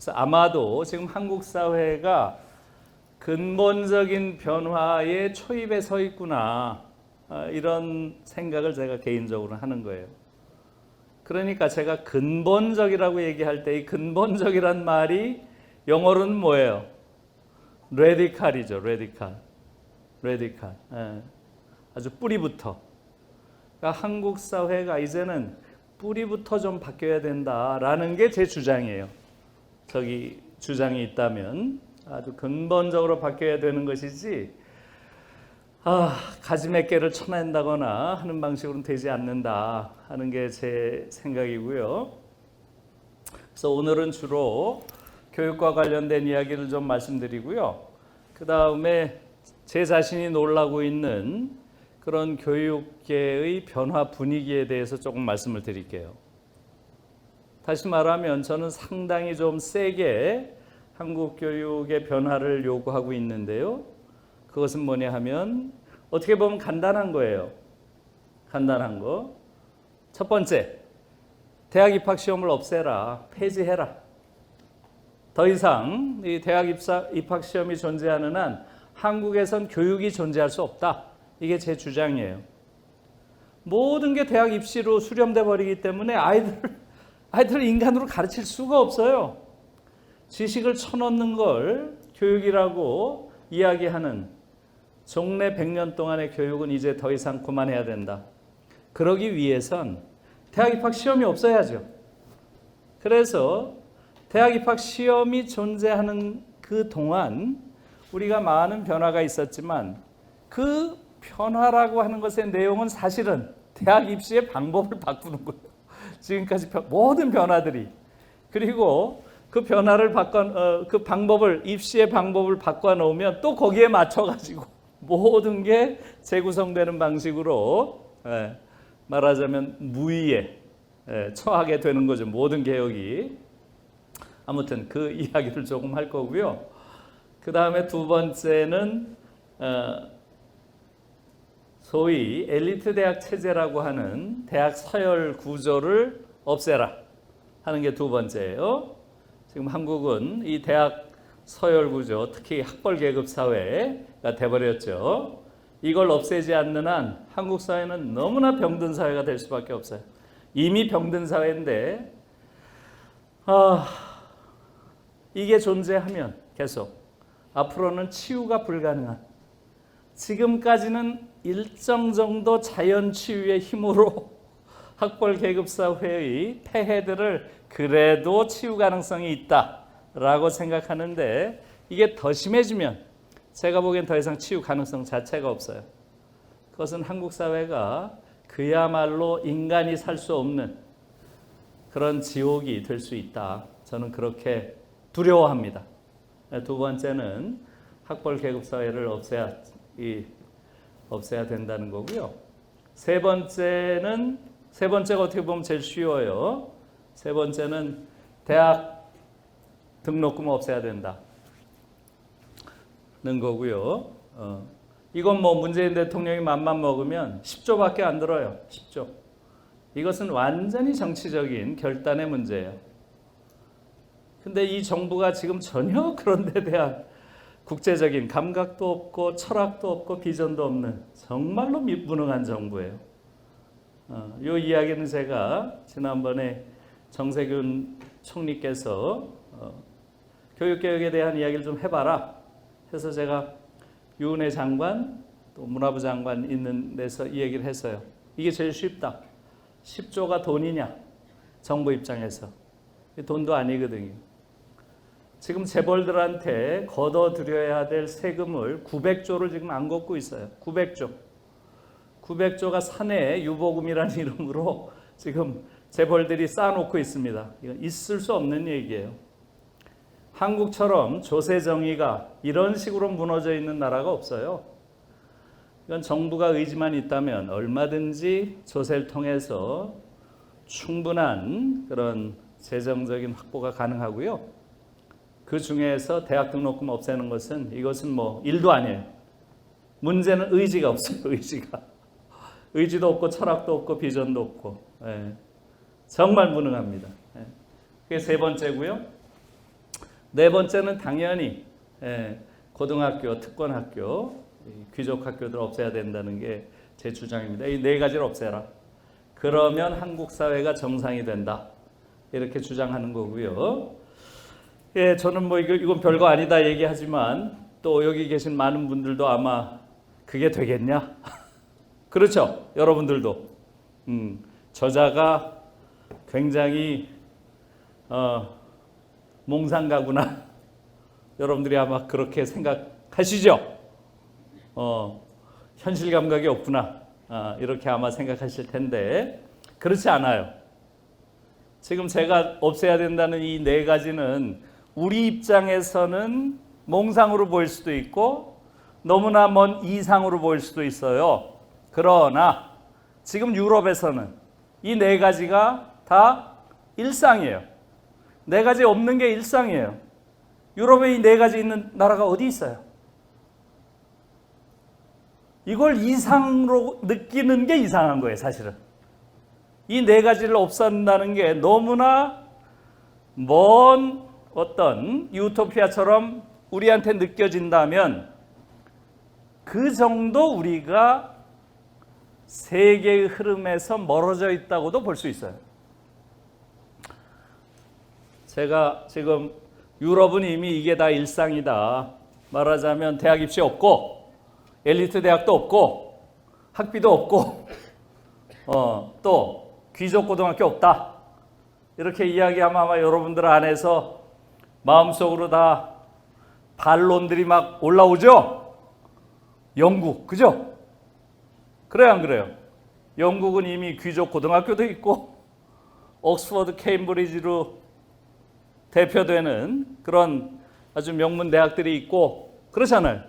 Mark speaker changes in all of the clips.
Speaker 1: 그래서 아마도 지금 한국 사회가 근본적인 변화의 초입에 서 있구나 아, 이런 생각을 제가 개인적으로 하는 거예요. 그러니까 제가 근본적이라고 얘기할 때 이 근본적이란 말이 영어로는 뭐예요? 레디칼이죠, 레디칼. 레디칼. 예. 아주 뿌리부터. 그러니까 한국 사회가 이제는 뿌리부터 좀 바뀌어야 된다라는 게 제 주장이에요. 저기 주장이 있다면 아주 근본적으로 바뀌어야 되는 것이지 아, 가지 몇 개를 쳐낸다거나 하는 방식으로는 되지 않는다 하는 게 제 생각이고요. 그래서 오늘은 주로 교육과 관련된 이야기를 좀 말씀드리고요. 그 다음에 제 자신이 놀라고 있는 그런 교육계의 변화 분위기에 대해서 조금 말씀을 드릴게요. 다시 말하면 저는 상당히 좀 세게 한국 교육의 변화를 요구하고 있는데요. 그것은 뭐냐 하면 어떻게 보면 간단한 거예요. 간단한 거. 첫 번째, 대학 입학 시험을 없애라. 폐지해라. 더 이상 이 대학 입사, 입학 시험이 존재하는 한 한국에선 교육이 존재할 수 없다. 이게 제 주장이에요. 모든 게 대학 입시로 수렴돼 버리기 때문에 아이들 아이들을 인간으로 가르칠 수가 없어요. 지식을 쳐넣는 걸 교육이라고 이야기하는 종래 100년 동안의 교육은 이제 더 이상 그만해야 된다. 그러기 위해선 대학 입학 시험이 없어야죠. 그래서 대학 입학 시험이 존재하는 그 동안 우리가 많은 변화가 있었지만 그 변화라고 하는 것의 내용은 사실은 대학 입시의 방법을 바꾸는 거예요. 지금까지 모든 변화들이 그리고 그 변화를 바꿔 어, 그 방법을 입시의 방법을 바꿔 놓으면 또 거기에 맞춰 가지고 모든 게 재구성되는 방식으로 예, 말하자면 무의에 예, 처하게 되는 거죠. 모든 개혁이 아무튼 그 이야기를 조금 할 거고요. 그 다음에 두 번째는 어, 소위 엘리트 대학 체제라고 하는 대학 서열 구조를 없애라 하는 게 두 번째예요. 지금 한국은 이 대학 서열 구조, 특히 학벌 계급 사회가 돼버렸죠. 이걸 없애지 않는 한 한국 사회는 너무나 병든 사회가 될 수밖에 없어요. 이미 병든 사회인데, 아, 이게 존재하면 계속 앞으로는 치유가 불가능한 지금까지는 일정 정도 자연 치유의 힘으로 학벌 계급 사회의 폐해들을 그래도 치유 가능성이 있다라고 생각하는데 이게 더 심해지면 제가 보기엔 더 이상 치유 가능성 자체가 없어요. 그것은 한국 사회가 그야말로 인간이 살 수 없는 그런 지옥이 될 수 있다. 저는 그렇게 두려워합니다. 두 번째는 학벌 계급 사회를 없애야 이 없애야 된다는 거고요. 세 번째는 세 번째가 어떻게 보면 제일 쉬워요. 세 번째는 대학 등록금 없애야 된다는 거고요. 어, 이건 뭐 문재인 대통령이 맘만 먹으면 10조밖에 안 들어요. 10조. 이것은 완전히 정치적인 결단의 문제예요. 근데 이 정부가 지금 전혀 그런 데 대한 국제적인 감각도 없고 철학도 없고 비전도 없는 정말로 무능한 정부예요. 어, 이 이야기는 제가 지난번에 정세균 총리께서 어, 교육개혁에 대한 이야기를 좀 해봐라 해서 제가 유은혜 장관 또 문화부 장관 있는 데서 이 얘기를 했어요. 이게 제일 쉽다. 10조가 돈이냐? 정부 입장에서. 돈도 아니거든요. 지금 재벌들한테 걷어들여야 될 세금을 900조를 지금 안 걷고 있어요. 900조. 900조가 사내 유보금이라는 이름으로 지금 재벌들이 쌓아놓고 있습니다. 이건 있을 수 없는 얘기예요. 한국처럼 조세 정의가 이런 식으로 무너져 있는 나라가 없어요. 이건 정부가 의지만 있다면 얼마든지 조세를 통해서 충분한 그런 재정적인 확보가 가능하고요. 그 중에서 대학 등록금 없애는 것은 이것은 뭐 일도 아니에요. 문제는 의지가 없어요. 의지가 의지도 없고 철학도 없고 비전도 없고 예. 정말 무능합니다. 예. 그게 세 번째고요. 네 번째는 당연히 예, 고등학교, 특권학교, 이 귀족 학교들 없애야 된다는 게 제 주장입니다. 이 네 가지를 없애라. 그러면 한국 사회가 정상이 된다. 이렇게 주장하는 거고요. 예, 저는 뭐 이거 이건 별거 아니다 얘기하지만 또 여기 계신 많은 분들도 아마 그게 되겠냐? 그렇죠. 여러분들도 음, 저자가 굉장히 어, 몽상가구나. 여러분들이 아마 그렇게 생각하시죠? 어, 현실 감각이 없구나. 아, 이렇게 아마 생각하실 텐데 그렇지 않아요. 지금 제가 없애야 된다는 이 네 가지는 우리 입장에서는 몽상으로 보일 수도 있고 너무나 먼 이상으로 보일 수도 있어요. 그러나 지금 유럽에서는 이 네 가지가 다 일상이에요. 네 가지 없는 게 일상이에요. 유럽에 이 네 가지 있는 나라가 어디 있어요? 이걸 이상으로 느끼는 게 이상한 거예요, 사실은. 이 네 가지를 없앤다는 게 너무나 먼 어떤 유토피아처럼 우리한테 느껴진다면 그 정도 우리가 세계의 흐름에서 멀어져 있다고도 볼 수 있어요. 제가 지금 유럽은 이미 이게 다 일상이다. 말하자면 대학 입시 없고 엘리트 대학도 없고 학비도 없고 어, 또 귀족 고등학교 없다. 이렇게 이야기하면 아마 여러분들 안에서 마음속으로 다 반론들이 막 올라오죠? 영국, 그죠? 그래요, 안 그래요? 영국은 이미 귀족 고등학교도 있고, 옥스퍼드, 케임브리지로 대표되는 그런 아주 명문 대학들이 있고, 그렇잖아요.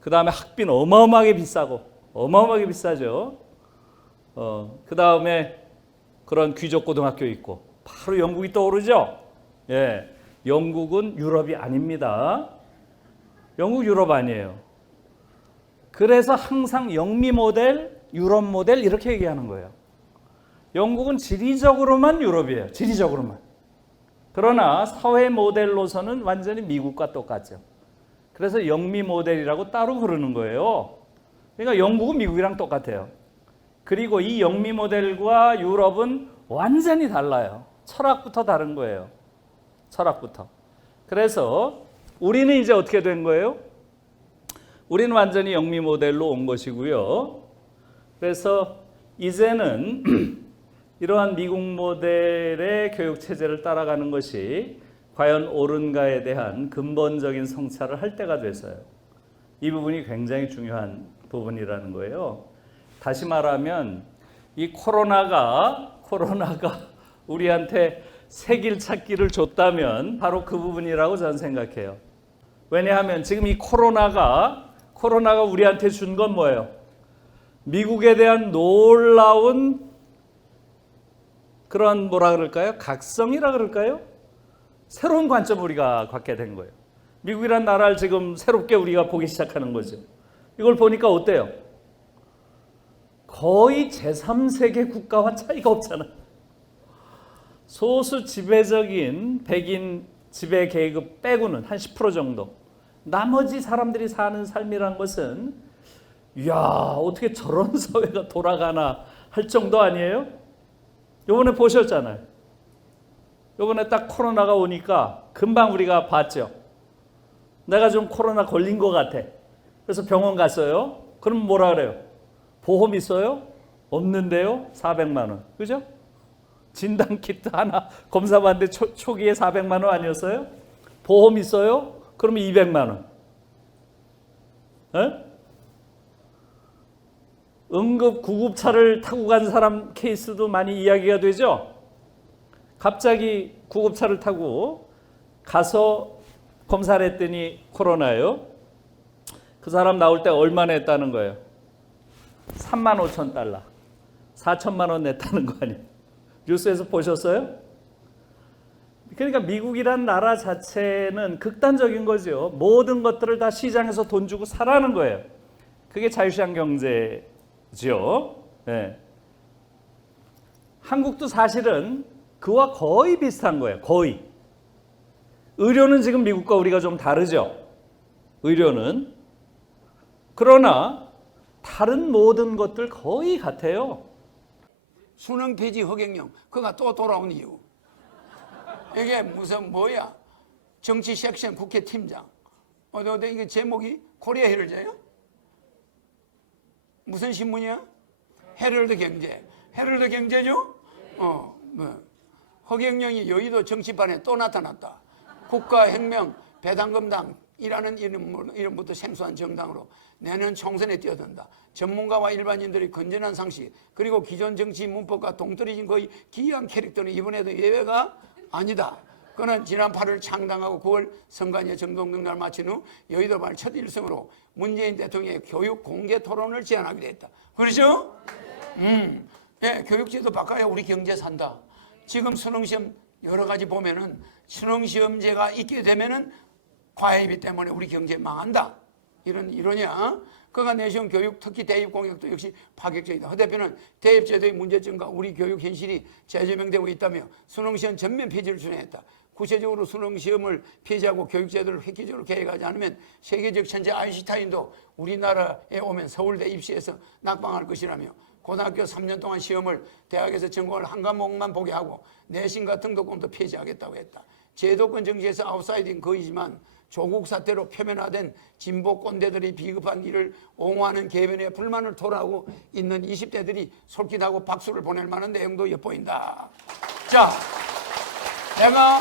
Speaker 1: 그 다음에 학비는 어마어마하게 비싸고, 어마어마하게 비싸죠. 어, 그 다음에 그런 귀족 고등학교 있고, 바로 영국이 떠오르죠? 예. 영국은 유럽이 아닙니다. 영국 유럽 아니에요. 그래서 항상 영미 모델, 유럽 모델 이렇게 얘기하는 거예요. 영국은 지리적으로만 유럽이에요. 지리적으로만. 그러나 사회 모델로서는 완전히 미국과 똑같죠. 그래서 영미 모델이라고 따로 부르는 거예요. 그러니까 영국은 미국이랑 똑같아요. 그리고 이 영미 모델과 유럽은 완전히 달라요. 철학부터 다른 거예요. 철학부터. 그래서 우리는 이제 어떻게 된 거예요? 우리는 완전히 영미 모델로 온 것이고요. 그래서 이제는 이러한 미국 모델의 교육 체제를 따라가는 것이 과연 옳은가에 대한 근본적인 성찰을 할 때가 됐어요. 이 부분이 굉장히 중요한 부분이라는 거예요. 다시 말하면 이 코로나가 코로나가 우리한테 새길 찾기를 줬다면 바로 그 부분이라고 저는 생각해요. 왜냐하면 지금 이 코로나가 코로나가 우리한테 준 건 뭐예요? 미국에 대한 놀라운 그런 뭐라 그럴까요? 각성이라 그럴까요? 새로운 관점 우리가 갖게 된 거예요. 미국이란 나라를 지금 새롭게 우리가 보기 시작하는 거죠. 이걸 보니까 어때요? 거의 제3세계 국가와 차이가 없잖아요. 소수 지배적인 백인 지배 계급 빼고는 한 10% 정도. 나머지 사람들이 사는 삶이란 것은 이야 어떻게 저런 사회가 돌아가나 할 정도 아니에요? 요번에 보셨잖아요. 요번에 딱 코로나가 오니까 금방 우리가 봤죠. 내가 좀 코로나 걸린 것 같아. 그래서 병원 갔어요. 그럼 뭐라 그래요? 보험 있어요? 없는데요? 400만 원. 그죠? 진단 키트 하나 검사 받는데 초, 초기에 400만 원 아니었어요? 보험 있어요? 그러면 200만 원. 에? 응급 구급차를 타고 간 사람 케이스도 많이 이야기가 되죠. 갑자기 구급차를 타고 가서 검사를 했더니 코로나예요. 그 사람 나올 때 얼마 냈다는 거예요? 3만 5천 달러. 4천만 원 냈다는 거 아니에요? 뉴스에서 보셨어요? 그러니까 미국이란 나라 자체는 극단적인 거죠. 모든 것들을 다 시장에서 돈 주고 사라는 거예요. 그게 자유시장 경제죠. 네. 한국도 사실은 그와 거의 비슷한 거예요. 거의. 의료는 지금 미국과 우리가 좀 다르죠. 의료는 그러나 다른 모든 것들 거의 같아요.
Speaker 2: 수능 폐지 허경영 그가 또 돌아온 이유 이게 무슨 뭐야 정치 섹션 국회 팀장 어디 어디 이게 제목이 코리아 헤럴즈예요? 무슨 신문이야? 헤럴드 경제 헤럴드 경제죠? 어, 뭐 허경영이 여의도 정치판에 또 나타났다. 국가혁명 배당금당이라는 이름, 이름부터 생소한 정당으로 내년 총선에 뛰어든다. 전문가와 일반인들의 건전한 상식 그리고 기존 정치 문법과 동떨어진 거의 기이한 캐릭터는 이번에도 예외가 아니다. 그는 지난 8월 창당하고 9월 선관위 정동등날 마친 후 여의도 발 첫 일성으로 문재인 대통령의 교육 공개 토론을 제안하기로 했다. 그렇죠? 음, 예, 교육제도 바꿔야 우리 경제 산다. 지금 수능시험 여러 가지 보면은 수능시험제가 있게 되면은 과외비 때문에 우리 경제 망한다. 이런 이러냐? 그가 내세운 교육 특히 대입 공약도 역시 파격적이다. 허 대표는 대입 제도의 문제점과 우리 교육 현실이 재조명되고 있다며 수능시험 전면 폐지를 주장했다. 구체적으로 수능시험을 폐지하고 교육제도를 획기적으로 개혁하지 않으면 세계적 천재 아인슈타인도 우리나라에 오면 서울대 입시에서 낙방할 것이라며 고등학교 3년 동안 시험을 대학에서 전공을 한 과목만 보게 하고 내신과 등록금도 폐지하겠다고 했다. 제도권 정치에서 아웃사이딩 거이지만 조국 사태로 표면화된 진보 꼰대들이 비급한 일을 옹호하는 개변에 불만을 토로하고 있는 20대들이 솔깃하고 박수를 보낼 만한 내용도 엿보인다. 자, 내가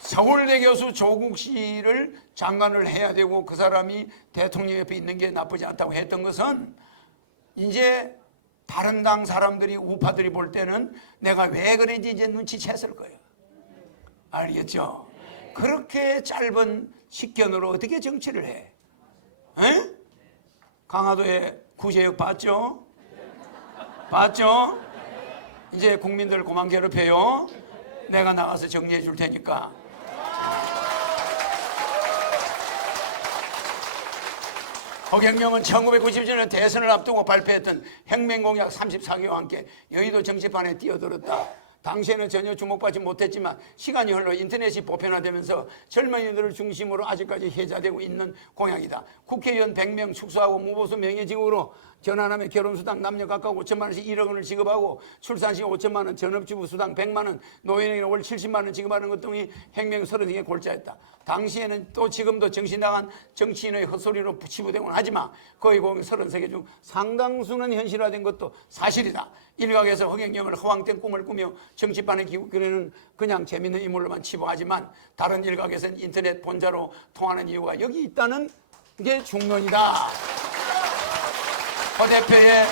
Speaker 2: 서울대 교수 조국 씨를 장관을 해야 되고 그 사람이 대통령 옆에 있는 게 나쁘지 않다고 했던 것은 이제 다른 당 사람들이 우파들이 볼 때는 내가 왜 그런지 이제 눈치챘을 거예요. 알겠죠? 그렇게 짧은 식견으로 어떻게 정치를 해? 에? 강화도에 구제역 봤죠? 봤죠? 이제 국민들 그만 괴롭혀요. 내가 나가서 정리해 줄 테니까. 허경영은 1997년 대선을 앞두고 발표했던 혁명공약 34개와 함께 여의도 정치판에 뛰어들었다. 당시에는 전혀 주목받지 못했지만 시간이 흘러 인터넷이 보편화되면서 젊은이들을 중심으로 아직까지 해자되고 있는 공약이다. 국회의원 100명 축소하고 무보수 명예직으로 전환하며 결혼수당 남녀 각각 5천만 원씩 1억 원을 지급하고 출산시 5천만 원, 전업주부 수당 100만 원, 노인에게 월 70만 원 지급하는 것 등이 혁명 30개 골자였다. 당시에는 또 지금도 정신 나간 정치인의 헛소리로 치부되곤 하지만 거의 공약 33개 중 상당수는 현실화된 것도 사실이다. 일각에서 허경영을 허황된 꿈을 꾸며 정치판에 기우기는 그냥 재밌는 인물로만 치부하지만 다른 일각에서는 인터넷 본자로 통하는 이유가 여기 있다는 게 중론이다. 허 대표의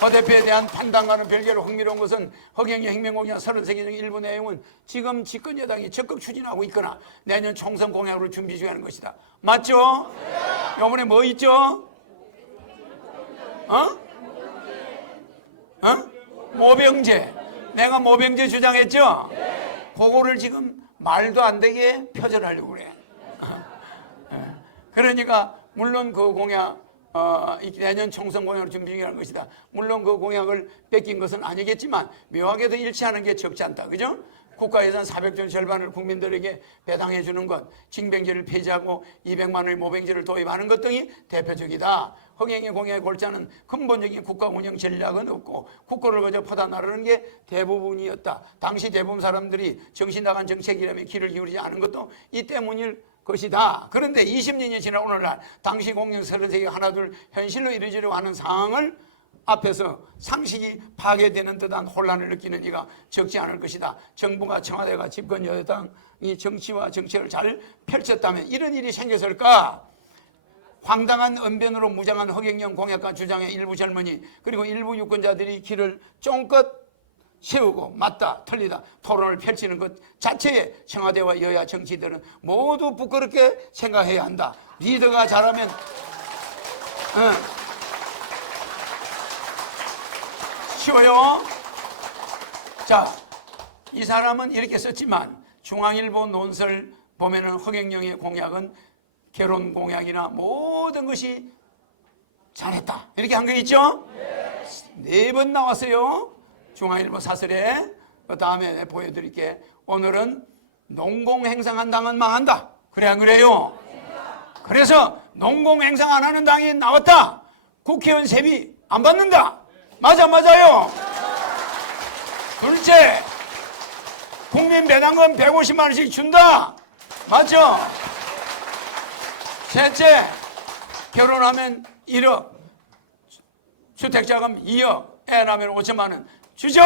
Speaker 2: 허 대표에 대한 판단과는 별개로 흥미로운 것은 허경영 혁명공약 33개 중 일부 내용은 지금 집권 여당이 적극 추진하고 있거나 내년 총선 공약으로 준비 중하는 것이다. 맞죠? 요번에 뭐 있죠? 어? 어? 모병제. 내가 모병제 주장했죠? 그거를 지금 말도 안 되게 표절하려고 그래. 그러니까 물론 그 공약 어, 이 내년 총선 공약을 준비 중이라는 것이다. 물론 그 공약을 뺏긴 것은 아니겠지만 묘하게도 일치하는 게 적지 않다. 그죠? 국가 예산 400조 절반을 국민들에게 배당해 주는 것, 징병제를 폐지하고 200만 원의 모병제를 도입하는 것 등이 대표적이다. 허경의 공약의 골자는 근본적인 국가 운영 전략은 없고 국고를 그저 퍼다 나르는 게 대부분이었다. 당시 대부분 사람들이 정신 나간 정책이라며 귀를 기울이지 않은 것도 이 때문일 것이다. 그런데 20년이 지난 오늘날 당시 공영 33개 하나둘 현실로 이루어지려고 하는 상황을 앞에서 상식이 파괴되는 듯한 혼란을 느끼는 이가 적지 않을 것이다. 정부가 청와대가 집권 여당이 정치와 정책을 잘 펼쳤다면 이런 일이 생겼을까? 황당한 언변으로 무장한 허경영 공약과 주장의 일부 젊은이 그리고 일부 유권자들이 길을 쫑긋 세우고 맞다 틀리다 토론을 펼치는 것 자체에 청와대와 여야 정치들은 모두 부끄럽게 생각해야 한다. 리더가 잘하면 응. 쉬워요. 자, 이 사람은 이렇게 썼지만 중앙일보 논설 보면은 허경영의 공약은 결혼 공약이나 모든 것이 잘했다. 이렇게 한 거 있죠? 네 번 나왔어요. 중앙일보 사설에 그 다음에 보여드릴게. 오늘은 농공행상한 당은 망한다. 그래 안 그래요? 그래서 농공행상 안 하는 당이 나왔다. 국회의원 세비 안 받는다. 맞아 맞아요. 둘째, 국민 배당금 150만 원씩 준다. 맞죠? 셋째, 결혼하면 1억, 주택자금 2억, 애 낳으면 5천만 원 주죠?